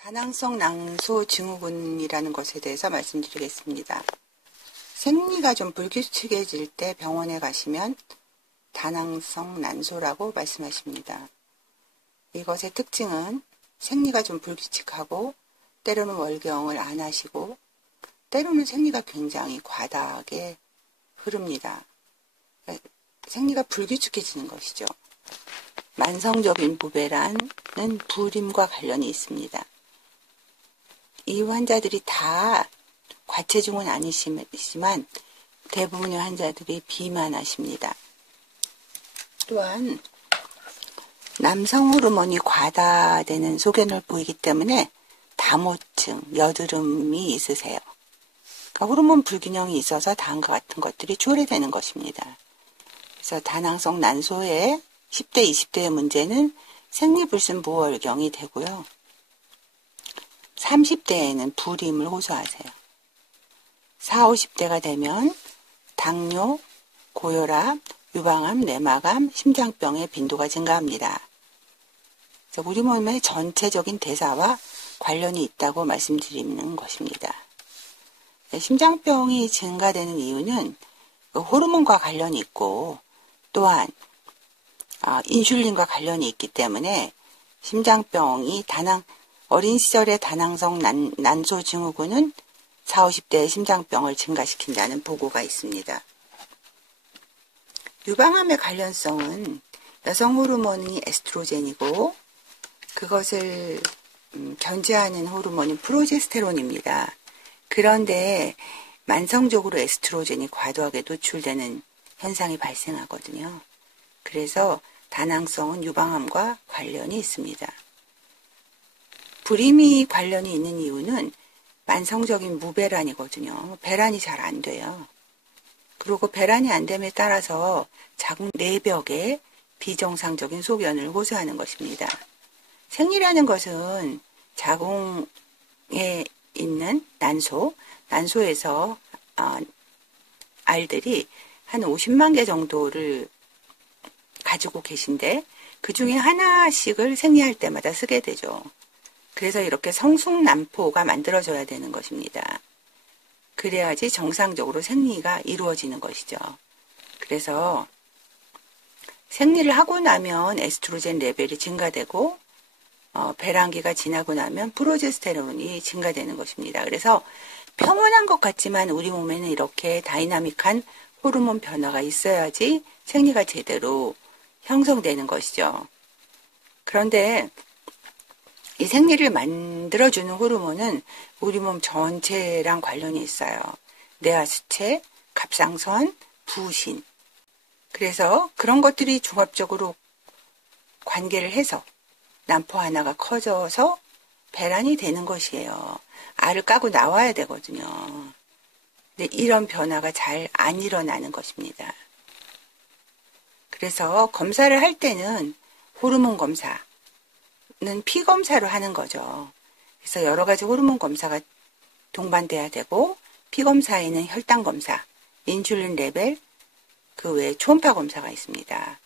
다낭성 난소 증후군이라는 것에 대해서 말씀드리겠습니다. 생리가 좀 불규칙해질 때 병원에 가시면 다낭성 난소라고 말씀하십니다. 이것의 특징은 생리가 좀 불규칙하고 때로는 월경을 안 하시고 때로는 생리가 굉장히 과다하게 흐릅니다. 생리가 불규칙해지는 것이죠. 만성적인 무배란은 불임과 관련이 있습니다. 이 환자들이 다 과체중은 아니시지만 대부분의 환자들이 비만하십니다. 또한 남성 호르몬이 과다되는 소견을 보이기 때문에 다모증, 여드름이 있으세요. 그러니까 호르몬 불균형이 있어서 다음과 같은 것들이 초래되는 것입니다. 그래서 다낭성 난소의 10대, 20대의 문제는 생리불순 무월경이 되고요. 30대에는 불임을 호소하세요. 40, 50대가 되면 당뇨, 고혈압, 유방암, 내막암, 심장병의 빈도가 증가합니다. 그래서 우리 몸의 전체적인 대사와 관련이 있다고 말씀드리는 것입니다. 심장병이 증가되는 이유는 호르몬과 관련이 있고 또한 인슐린과 관련이 있기 때문에 심장병이 어린 시절의 다낭성 난소 증후군은 40, 50대의 심장병을 증가시킨다는 보고가 있습니다. 유방암의 관련성은 여성 호르몬이 에스트로겐이고 그것을 견제하는 호르몬인 프로제스테론입니다. 그런데 만성적으로 에스트로겐이 과도하게 노출되는 현상이 발생하거든요. 그래서 다낭성은 유방암과 관련이 있습니다. 불임이 관련이 있는 이유는 만성적인 무배란이거든요. 배란이 잘 안 돼요. 그리고 배란이 안 됨에 따라서 자궁 내벽에 비정상적인 소변을 호소하는 것입니다. 생리라는 것은 자궁에 있는 난소에서 알들이 한 50만 개 정도를 가지고 계신데 그 중에 하나씩을 생리할 때마다 쓰게 되죠. 그래서 이렇게 성숙남포가 만들어져야 되는 것입니다. 그래야지 정상적으로 생리가 이루어지는 것이죠. 그래서 생리를 하고 나면 에스트로겐 레벨이 증가되고 배란기가 지나고 나면 프로제스테론이 증가되는 것입니다. 그래서 평온한 것 같지만 우리 몸에는 이렇게 다이나믹한 호르몬 변화가 있어야지 생리가 제대로 형성되는 것이죠. 그런데 이 생리를 만들어주는 호르몬은 우리 몸 전체랑 관련이 있어요. 뇌하수체, 갑상선, 부신. 그래서 그런 것들이 종합적으로 관계를 해서 난포 하나가 커져서 배란이 되는 것이에요. 알을 까고 나와야 되거든요. 근데 이런 변화가 잘 안 일어나는 것입니다. 그래서 검사를 할 때는 호르몬 검사는 피 검사로 하는 거죠. 그래서 여러 가지 호르몬 검사가 동반돼야 되고 피 검사에는 혈당 검사, 인슐린 레벨, 그 외에 초음파 검사가 있습니다.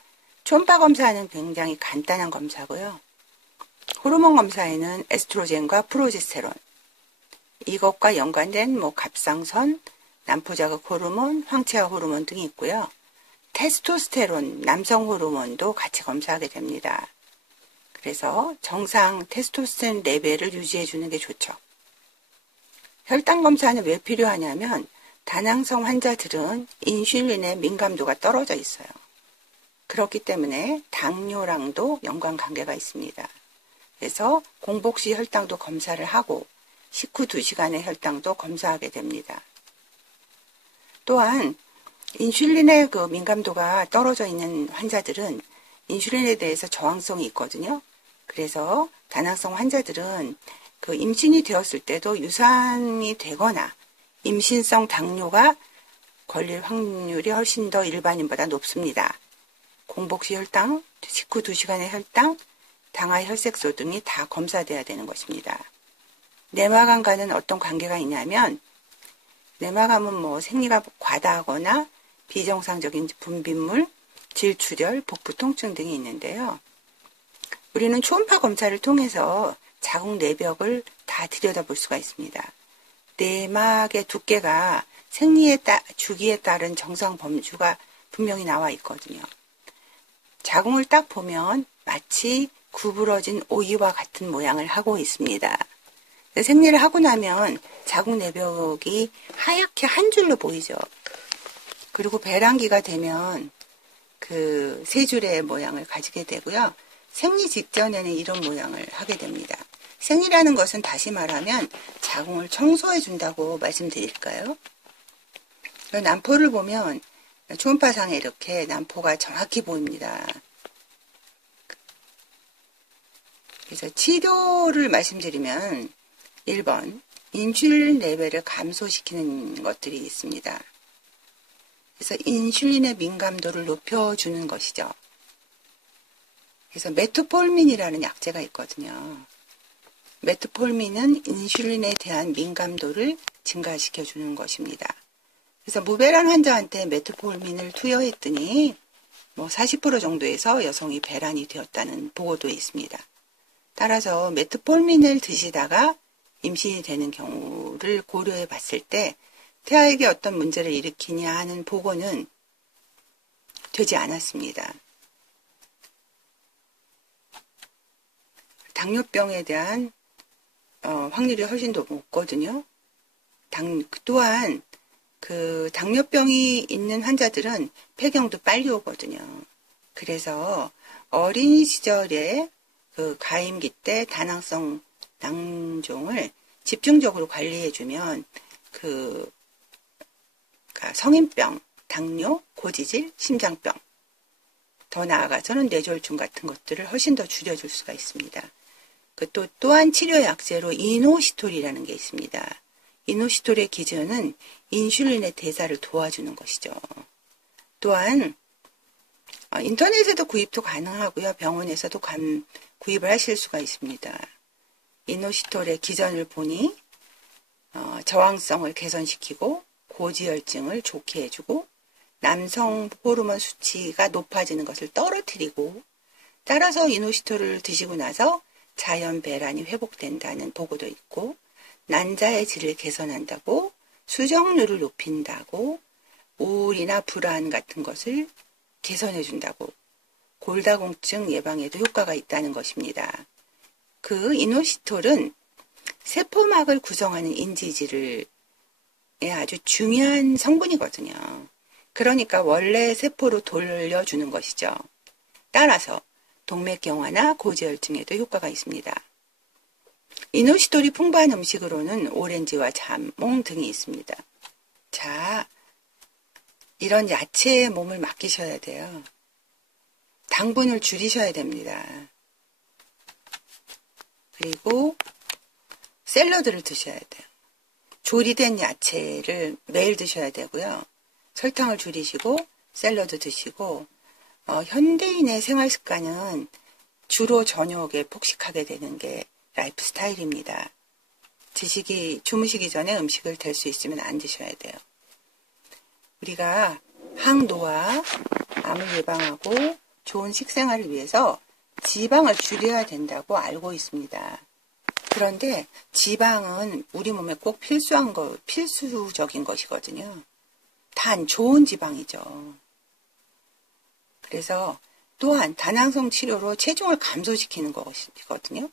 초음파 검사는 굉장히 간단한 검사고요. 호르몬 검사에는 에스트로겐과 프로제스테론, 이것과 연관된 갑상선, 난포자극 호르몬, 황체화 호르몬 등이 있고요. 테스토스테론, 남성 호르몬도 같이 검사하게 됩니다. 그래서 정상 테스토스테론 레벨을 유지해 주는 게 좋죠. 혈당 검사는 왜 필요하냐면 다낭성 환자들은 인슐린의 민감도가 떨어져 있어요. 그렇기 때문에 당뇨랑도 연관관계가 있습니다. 그래서 공복 시 혈당도 검사를 하고 식후 2시간의 혈당도 검사하게 됩니다. 또한 인슐린의 그 민감도가 떨어져 있는 환자들은 인슐린에 대해서 저항성이 있거든요. 그래서 다낭성 환자들은 그 임신이 되었을 때도 유산이 되거나 임신성 당뇨가 걸릴 확률이 훨씬 더 일반인보다 높습니다. 공복시 혈당, 식후 2시간의 혈당, 당화 혈색소 등이 다 검사돼야 되는 것입니다. 내막암과는 어떤 관계가 있냐면 내막암은 생리가 과다하거나 비정상적인 분비물, 질출혈, 복부 통증 등이 있는데요. 우리는 초음파 검사를 통해서 자궁 내벽을 다 들여다볼 수가 있습니다. 내막의 두께가 생리의 주기에 따른 정상 범주가 분명히 나와 있거든요. 자궁을 딱 보면 마치 구부러진 오이와 같은 모양을 하고 있습니다. 생리를 하고 나면 자궁 내벽이 하얗게 한 줄로 보이죠. 그리고 배란기가 되면 그 세 줄의 모양을 가지게 되고요. 생리 직전에는 이런 모양을 하게 됩니다. 생리라는 것은 다시 말하면 자궁을 청소해 준다고 말씀드릴까요? 난포를 보면 초음파상에 이렇게 난포가 정확히 보입니다. 그래서 치료를 말씀드리면 1번 인슐린 레벨을 감소시키는 것들이 있습니다. 그래서 인슐린의 민감도를 높여주는 것이죠. 그래서 메트폴민이라는 약제가 있거든요. 메트폴민은 인슐린에 대한 민감도를 증가시켜주는 것입니다. 그래서 무배란 환자한테 메트폴민을 투여했더니 40% 정도에서 여성이 배란이 되었다는 보고도 있습니다. 따라서 메트폴민을 드시다가 임신이 되는 경우를 고려해 봤을 때 태아에게 어떤 문제를 일으키냐 하는 보고는 되지 않았습니다. 당뇨병에 대한 확률이 훨씬 더 높거든요. 또한 그 당뇨병이 있는 환자들은 폐경도 빨리 오거든요. 그래서 어린이 시절에 그 가임기 때 다낭성 낭종을 집중적으로 관리해주면 성인병, 당뇨, 고지질, 심장병, 더 나아가서는 뇌졸중 같은 것들을 훨씬 더 줄여줄 수가 있습니다. 또한 치료 약제로 이노시톨이라는 게 있습니다. 이노시톨의 기전은 인슐린의 대사를 도와주는 것이죠. 또한 인터넷에도 구입도 가능하고요. 병원에서도 구입을 하실 수가 있습니다. 이노시톨의 기전을 보니 저항성을 개선시키고 고지혈증을 좋게 해주고 남성 호르몬 수치가 높아지는 것을 떨어뜨리고 따라서 이노시톨을 드시고 나서 자연 배란이 회복된다는 보고도 있고 난자의 질을 개선한다고 수정률을 높인다고 우울이나 불안 같은 것을 개선해준다고 골다공증 예방에도 효과가 있다는 것입니다. 그 이노시톨은 세포막을 구성하는 인지질을 아주 중요한 성분이거든요. 그러니까 원래 세포로 돌려주는 것이죠. 따라서 동맥경화나 고지혈증에도 효과가 있습니다. 이노시톨이 풍부한 음식으로는 오렌지와 자몽 등이 있습니다. 자, 이런 야채에 몸을 맡기셔야 돼요. 당분을 줄이셔야 됩니다. 그리고 샐러드를 드셔야 돼요. 조리된 야채를 매일 드셔야 되고요. 설탕을 줄이시고 샐러드 드시고 현대인의 생활 습관은 주로 저녁에 폭식하게 되는 게 라이프 스타일입니다. 주무시기 전에 음식을 될 수 있으면 안 드셔야 돼요. 우리가 항노화, 암을 예방하고 좋은 식생활을 위해서 지방을 줄여야 된다고 알고 있습니다. 그런데 지방은 우리 몸에 꼭 필수적인 것이거든요. 단 좋은 지방이죠. 그래서 또한 다낭성 치료로 체중을 감소시키는 것이거든요.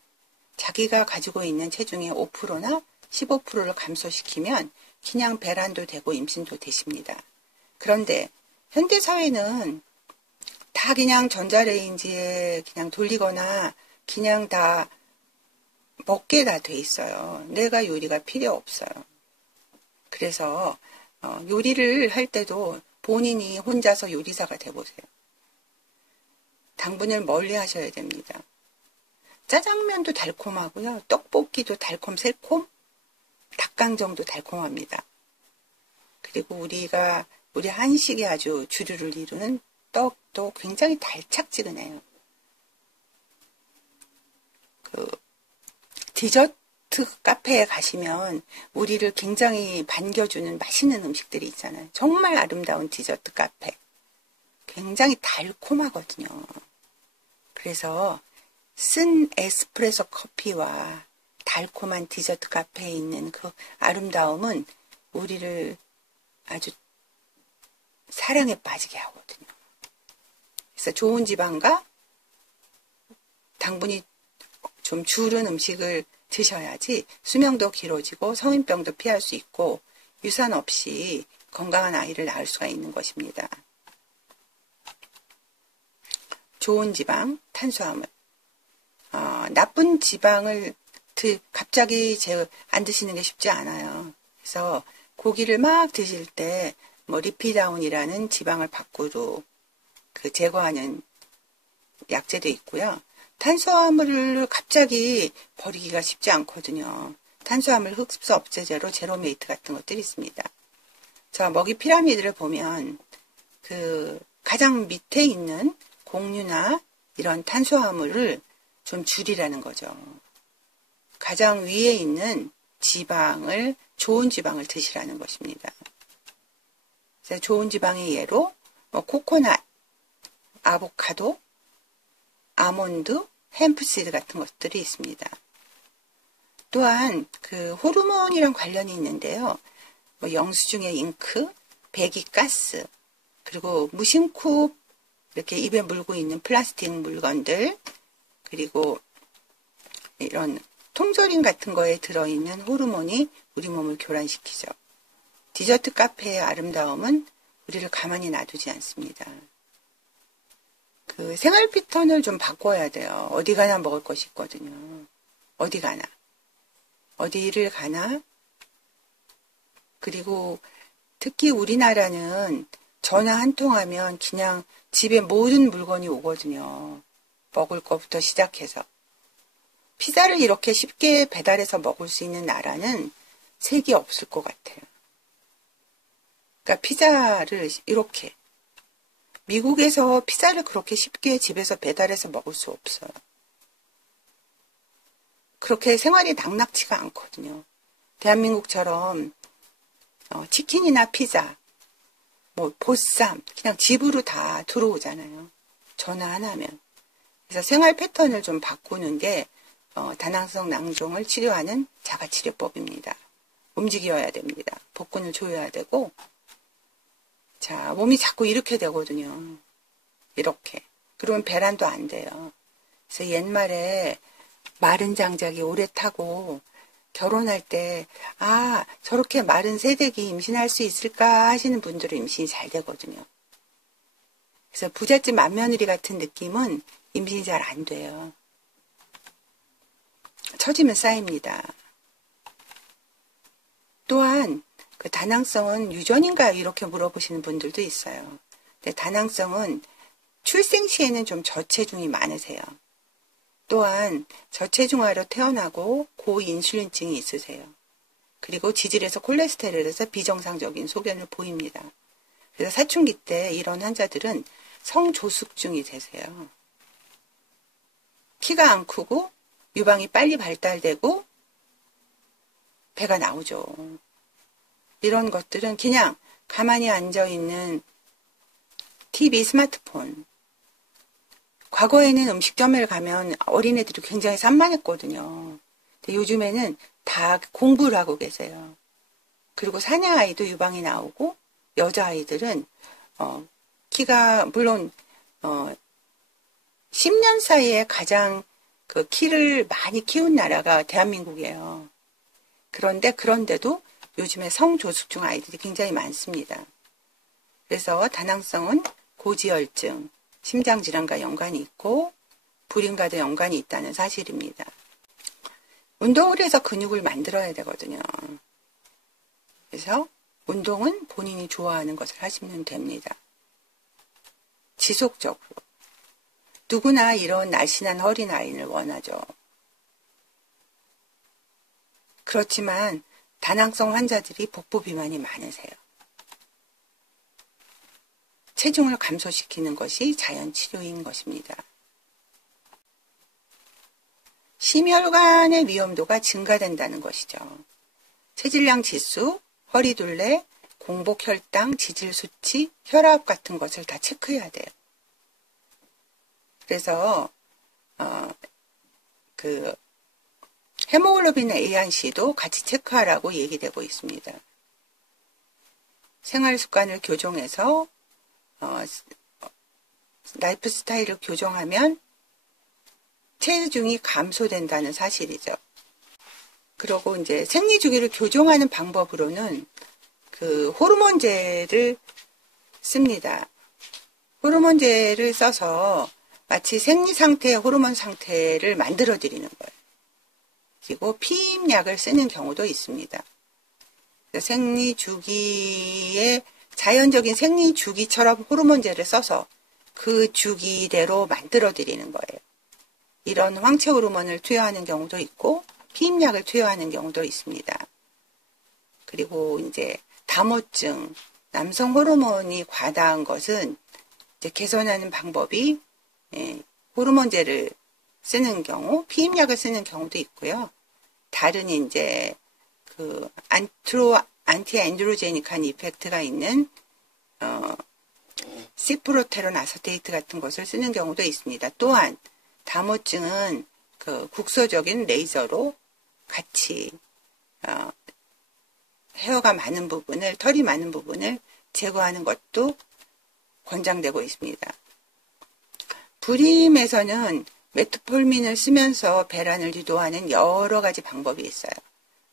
자기가 가지고 있는 체중의 5%나 15%를 감소시키면 그냥 배란도 되고 임신도 되십니다. 그런데 현대사회는 다 그냥 전자레인지에 그냥 돌리거나 그냥 다 먹게 다 돼 있어요. 내가 요리가 필요 없어요. 그래서 요리를 할 때도 본인이 혼자서 요리사가 돼보세요. 당분을 멀리 하셔야 됩니다. 짜장면도 달콤하고요. 떡볶이도 달콤 새콤, 닭강정도 달콤합니다. 그리고 우리 한식이 아주 주류를 이루는 떡도 굉장히 달짝지근해요. 디저트 카페에 가시면 우리를 굉장히 반겨주는 맛있는 음식들이 있잖아요. 정말 아름다운 디저트 카페. 굉장히 달콤하거든요. 그래서 쓴 에스프레소 커피와 달콤한 디저트 카페에 있는 그 아름다움은 우리를 아주 사랑에 빠지게 하거든요. 그래서 좋은 지방과 당분이 좀 줄은 음식을 드셔야지 수명도 길어지고 성인병도 피할 수 있고 유산 없이 건강한 아이를 낳을 수가 있는 것입니다. 좋은 지방, 탄수화물. 나쁜 지방을 갑자기 안 드시는 게 쉽지 않아요. 그래서 고기를 막 드실 때 뭐 리피다운이라는 지방을 밖으로 제거하는 약재도 있고요. 탄수화물을 갑자기 버리기가 쉽지 않거든요. 탄수화물 흡수 억제제로 제로메이트 같은 것들이 있습니다. 저 먹이 피라미드를 보면 가장 밑에 있는 곡류나 이런 탄수화물을 좀 줄이라는 거죠. 가장 위에 있는 지방을, 좋은 지방을 드시라는 것입니다. 그래서 좋은 지방의 예로 코코넛, 아보카도, 아몬드, 햄프시드 같은 것들이 있습니다. 또한 호르몬이랑 관련이 있는데요. 영수증의 잉크, 배기가스, 그리고 무심코 이렇게 입에 물고 있는 플라스틱 물건들, 그리고 이런 통조림 같은 거에 들어있는 호르몬이 우리 몸을 교란시키죠. 디저트 카페의 아름다움은 우리를 가만히 놔두지 않습니다. 생활 패턴을 좀 바꿔야 돼요. 어디 가나 먹을 것이 있거든요. 어디 가나. 어디를 가나. 그리고 특히 우리나라는 전화 한 통 하면 그냥 집에 모든 물건이 오거든요. 먹을 것부터 시작해서. 피자를 이렇게 쉽게 배달해서 먹을 수 있는 나라는 세계 없을 것 같아요. 그러니까 피자를 이렇게. 미국에서 피자를 그렇게 쉽게 집에서 배달해서 먹을 수 없어요. 그렇게 생활이 낙낙치가 않거든요. 대한민국처럼 치킨이나 피자, 보쌈, 그냥 집으로 다 들어오잖아요. 전화 하나 하면. 그래서 생활 패턴을 좀 바꾸는 게 다낭성 낭종을 치료하는 자가치료법입니다. 움직여야 됩니다. 복근을 조여야 되고, 자, 몸이 자꾸 이렇게 되거든요. 이렇게. 그러면 배란도 안 돼요. 그래서 옛말에 마른 장작이 오래 타고 결혼할 때, 저렇게 마른 새댁이 임신할 수 있을까 하시는 분들은 임신이 잘 되거든요. 그래서 부잣집 맏며느리 같은 느낌은 임신이 잘 안 돼요. 처지면 쌓입니다. 또한 다낭성은 유전인가요? 이렇게 물어보시는 분들도 있어요. 근데 다낭성은 출생 시에는 좀 저체중이 많으세요. 또한 저체중아로 태어나고 고인슐린증이 있으세요. 그리고 지질에서 콜레스테롤에서 비정상적인 소견을 보입니다. 그래서 사춘기 때 이런 환자들은 성조숙증이 되세요. 키가 안 크고 유방이 빨리 발달되고 배가 나오죠. 이런 것들은 그냥 가만히 앉아있는 TV, 스마트폰. 과거에는 음식점에 가면 어린애들이 굉장히 산만했거든요. 근데 요즘에는 다 공부를 하고 계세요. 그리고 사내아이도 유방이 나오고 여자아이들은 키가 물론 10년 사이에 가장 키를 많이 키운 나라가 대한민국이에요. 그런데도 요즘에 성조숙중 아이들이 굉장히 많습니다. 그래서 다낭성은 고지혈증, 심장질환과 연관이 있고 불임과도 연관이 있다는 사실입니다. 운동을 해서 근육을 만들어야 되거든요. 그래서 운동은 본인이 좋아하는 것을 하시면 됩니다. 지속적으로. 누구나 이런 날씬한 허리 라인을 원하죠. 그렇지만 다낭성 환자들이 복부 비만이 많으세요. 체중을 감소시키는 것이 자연 치료인 것입니다. 심혈관의 위험도가 증가된다는 것이죠. 체질량 지수, 허리둘레, 공복혈당, 지질수치, 혈압 같은 것을 다 체크해야 돼요. 그래서 헤모글로빈 A1C도 같이 체크하라고 얘기되고 있습니다. 생활 습관을 교정해서 라이프 스타일을 교정하면 체중이 감소된다는 사실이죠. 그리고 이제 생리 주기를 교정하는 방법으로는 그 호르몬제를 씁니다. 호르몬제를 써서 마치 생리 상태의 호르몬 상태를 만들어 드리는 거예요. 그리고 피임약을 쓰는 경우도 있습니다. 생리 주기에 자연적인 생리 주기처럼 호르몬제를 써서 그 주기대로 만들어 드리는 거예요. 이런 황체 호르몬을 투여하는 경우도 있고 피임약을 투여하는 경우도 있습니다. 그리고 이제 다모증, 남성 호르몬이 과다한 것은 이제 개선하는 방법이 호르몬제를 쓰는 경우, 피임약을 쓰는 경우도 있고요. 다른 이제 그 안티안드로제닉한 이펙트가 있는 시프로테론 아세테이트 같은 것을 쓰는 경우도 있습니다. 또한 다모증은 그 국소적인 레이저로 같이 헤어가 많은 부분을, 털이 많은 부분을 제거하는 것도 권장되고 있습니다. 불임에서는 메트폴민을 쓰면서 배란을 유도하는 여러 가지 방법이 있어요.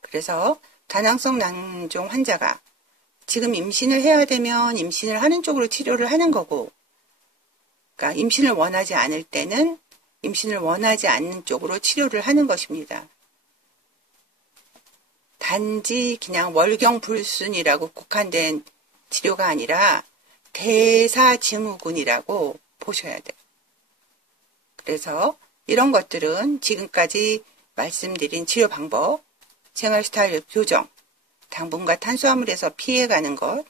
그래서 다낭성 난종 환자가 지금 임신을 해야 되면 임신을 하는 쪽으로 치료를 하는 거고, 그러니까 임신을 원하지 않을 때는 임신을 원하지 않는 쪽으로 치료를 하는 것입니다. 단지 그냥 월경불순이라고 국한된 치료가 아니라 대사증후군이라고 보셔야 돼요. 그래서 이런 것들은 지금까지 말씀드린 치료 방법, 생활 스타일 교정, 당분과 탄수화물에서 피해가는 것,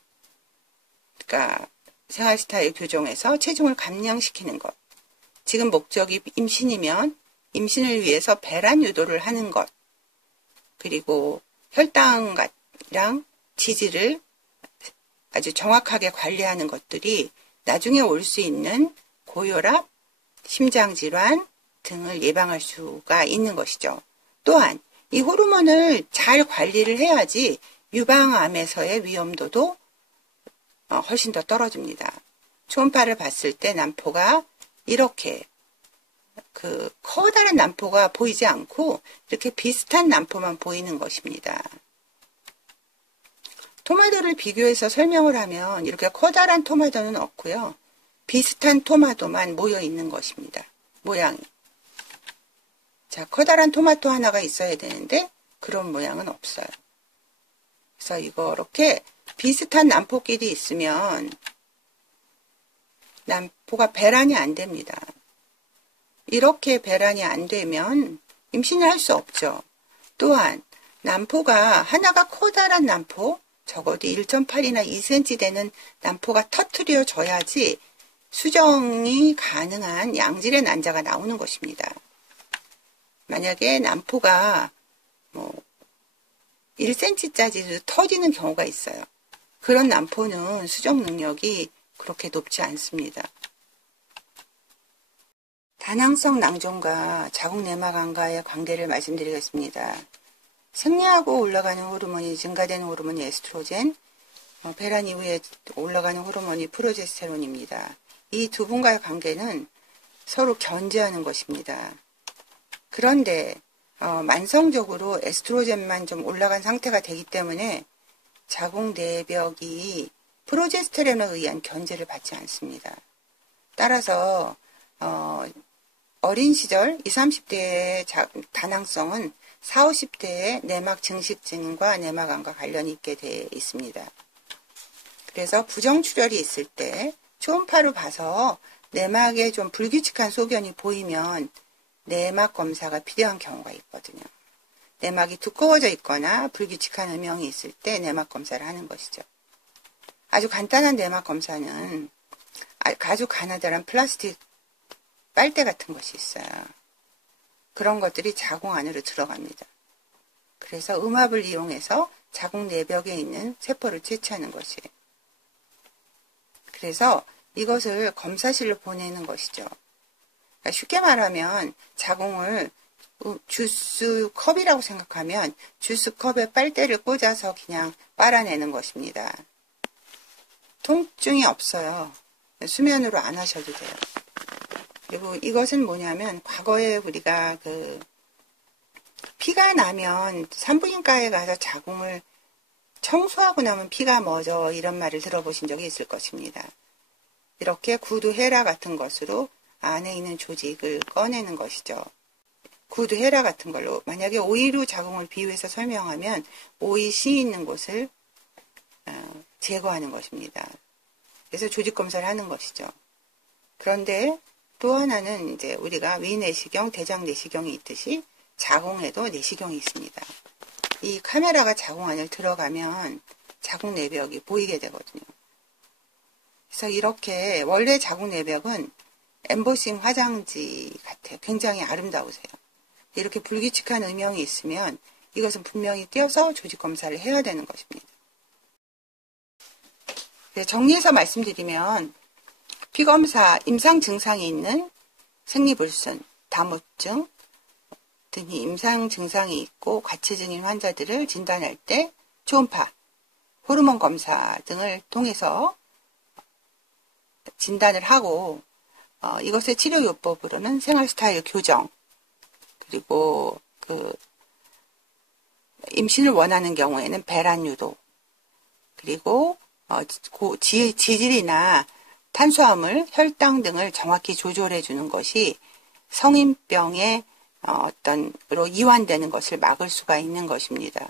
그러니까 생활 스타일 교정에서 체중을 감량시키는 것, 지금 목적이 임신이면 임신을 위해서 배란 유도를 하는 것, 그리고 혈당이랑 지지를 아주 정확하게 관리하는 것들이 나중에 올 수 있는 고혈압, 심장질환 등을 예방할 수가 있는 것이죠. 또한 이 호르몬을 잘 관리를 해야지 유방암에서의 위험도도 훨씬 더 떨어집니다. 초음파를 봤을 때 난포가 이렇게 그 커다란 난포가 보이지 않고 이렇게 비슷한 난포만 보이는 것입니다. 토마토를 비교해서 설명을 하면 이렇게 커다란 토마토는 없고요. 비슷한 토마토만 모여 있는 것입니다. 모양이. 자, 커다란 토마토 하나가 있어야 되는데 그런 모양은 없어요. 그래서 이렇게 비슷한 난포끼리 있으면 난포가 배란이 안 됩니다. 이렇게 배란이 안 되면 임신을 할 수 없죠. 또한 난포가 하나가 커다란 난포, 적어도 1.8이나 2cm 되는 난포가 터트려져야지 수정이 가능한 양질의 난자가 나오는 것입니다. 만약에 난포가 1cm짜리도 터지는 경우가 있어요. 그런 난포는 수정 능력이 그렇게 높지 않습니다. 다낭성 낭종과 자궁 내막암과의 관계를 말씀드리겠습니다. 생리하고 올라가는 호르몬이 증가되는 호르몬이 에스트로겐, 배란 이후에 올라가는 호르몬이 프로제스테론입니다. 이 두 분과의 관계는 서로 견제하는 것입니다. 그런데 만성적으로 에스트로겐만 좀 올라간 상태가 되기 때문에 자궁 내벽이 프로제스테론에 의한 견제를 받지 않습니다. 따라서 어린 시절 20, 30대의 다낭성은 40, 50대의 내막 증식증과 내막암과 관련이 있게 되어 있습니다. 그래서 부정출혈이 있을 때 초음파로 봐서 내막에 좀 불규칙한 소견이 보이면 내막 검사가 필요한 경우가 있거든요. 내막이 두꺼워져 있거나 불규칙한 음영이 있을 때 내막 검사를 하는 것이죠. 아주 간단한 내막 검사는 아주 가느다란 플라스틱 빨대 같은 것이 있어요. 그런 것들이 자궁 안으로 들어갑니다. 그래서 음압을 이용해서 자궁 내벽에 있는 세포를 채취하는 것이에요. 그래서 이것을 검사실로 보내는 것이죠. 그러니까 쉽게 말하면 자궁을 주스 컵이라고 생각하면 주스 컵에 빨대를 꽂아서 그냥 빨아내는 것입니다. 통증이 없어요. 수면으로 안 하셔도 돼요. 그리고 이것은 뭐냐면 과거에 우리가 피가 나면 산부인과에 가서 자궁을 청소하고 나면 피가 멎어 이런 말을 들어보신 적이 있을 것입니다. 이렇게 구두 헤라 같은 것으로 안에 있는 조직을 꺼내는 것이죠. 구두 헤라 같은 걸로 만약에 오이로 자궁을 비유해서 설명하면 오이 씨 있는 곳을 제거하는 것입니다. 그래서 조직 검사를 하는 것이죠. 그런데 또 하나는 이제 우리가 위내시경, 대장내시경이 있듯이 자궁에도 내시경이 있습니다. 이 카메라가 자궁 안을 들어가면 자궁 내벽이 보이게 되거든요. 그래서 이렇게 원래 자궁 내벽은 엠보싱 화장지 같아요. 굉장히 아름다우세요. 이렇게 불규칙한 음영이 있으면 이것은 분명히 떼어서 조직 검사를 해야 되는 것입니다. 정리해서 말씀드리면 피검사, 임상 증상이 있는 생리불순, 다무증 등이 임상 증상이 있고 과체증인 환자들을 진단할 때 초음파, 호르몬 검사 등을 통해서 진단을 하고 이것의 치료 요법으로는 생활 스타일 교정, 그리고 임신을 원하는 경우에는 배란 유도, 그리고 지질이나 탄수화물, 혈당 등을 정확히 조절해 주는 것이 성인병의 어떤으로 이완되는 것을 막을 수가 있는 것입니다.